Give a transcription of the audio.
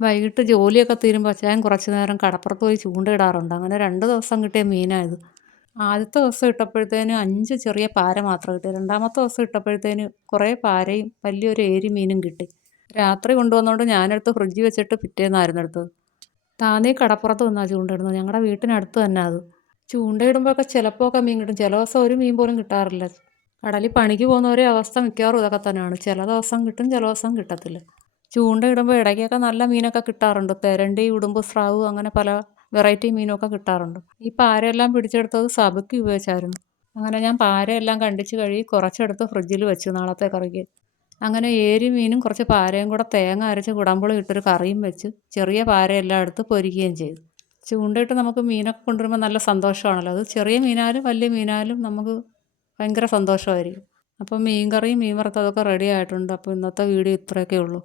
വൈകിട്ട് ജോലിയൊക്കെ തീരുമ്പോൾ അച്ചായൻ കുറച്ച് നേരം കടപ്പുറത്ത് പോയി ചൂണ്ടയിടാറുണ്ട്. അങ്ങനെ 2 ദിവസം കിട്ടിയ മീനാ ഇത്. ആദ്യത്തെ ദിവസം ഇട്ടപ്പോഴത്തേന് 5 ചെറിയ പാര മാത്രം കിട്ടി. രണ്ടാമത്തെ ദിവസം ഇട്ടപ്പോഴത്തേന് കുറേ പാരയും വലിയൊരു ഏരി മീനും കിട്ടി. രാത്രി കൊണ്ടുവന്നോണ്ട് ഞാനെടുത്ത് ഫ്രിഡ്ജിൽ വെച്ചിട്ട് പിറ്റേന്നായിരുന്നു എടുത്തത്. താനേ കടപ്പുറത്ത് നിന്നാ ചൂണ്ടയിടുന്നത്. ഞങ്ങളുടെ വീട്ടിനടുത്ത് തന്നെ അത്. ചൂണ്ടയിടുമ്പോഴൊക്കെ ചിലപ്പോഴൊക്കെ മീൻ കിട്ടും. ചില ദിവസം ഒരു മീൻ പോലും കിട്ടാറില്ല. കടലിൽ പണിക്ക് പോകുന്നവരെ അവസ്ഥ മിക്കവാറും ഇതൊക്കെ തന്നെയാണ്. ചില ദിവസം കിട്ടും, ചില ദിവസം കിട്ടത്തില്ല. ചൂണ്ടയിടുമ്പോൾ ഇടയ്ക്കൊക്കെ നല്ല മീനൊക്കെ കിട്ടാറുണ്ട്. തെരണ്ടി, ഉടുമ്പ് സ്രാവ് അങ്ങനെ പല വെറൈറ്റി മീനൊക്കെ കിട്ടാറുണ്ട്. ഈ പാരയെല്ലാം പിടിച്ചെടുത്തത് സബക്കി ഉപയോഗിച്ചായിരുന്നു. അങ്ങനെ ഞാൻ പാരയെല്ലാം കണ്ടിച്ച് കഴുകി കുറച്ചെടുത്ത് ഫ്രിഡ്ജിൽ വെച്ചു നാളത്തെ കറിക്ക്. അങ്ങനെ ഏരി മീനും കുറച്ച് പാരയും കൂടെ തേങ്ങ അരച്ച് കുടമ്പുളി ഇട്ടൊരു കറിയും വെച്ച് ചെറിയ പാരയെല്ലാം എടുത്ത് പൊരിക്കുകയും ചെയ്തു. ചൂണ്ടയിട്ട് നമുക്ക് മീനൊക്കെ കൊണ്ടുവരുമ്പോൾ നല്ല സന്തോഷമാണല്ലോ. അത് ചെറിയ മീനായാലും വലിയ മീനായാലും നമുക്ക് ഭയങ്കര സന്തോഷമായിരിക്കും. അപ്പം മീൻ കറിയും മീൻ വറുത്തതൊക്കെ റെഡി ആയിട്ടുണ്ട്. അപ്പോൾ ഇന്നത്തെ വീഡിയോ ഇത്രയൊക്കെ ഉള്ളൂ.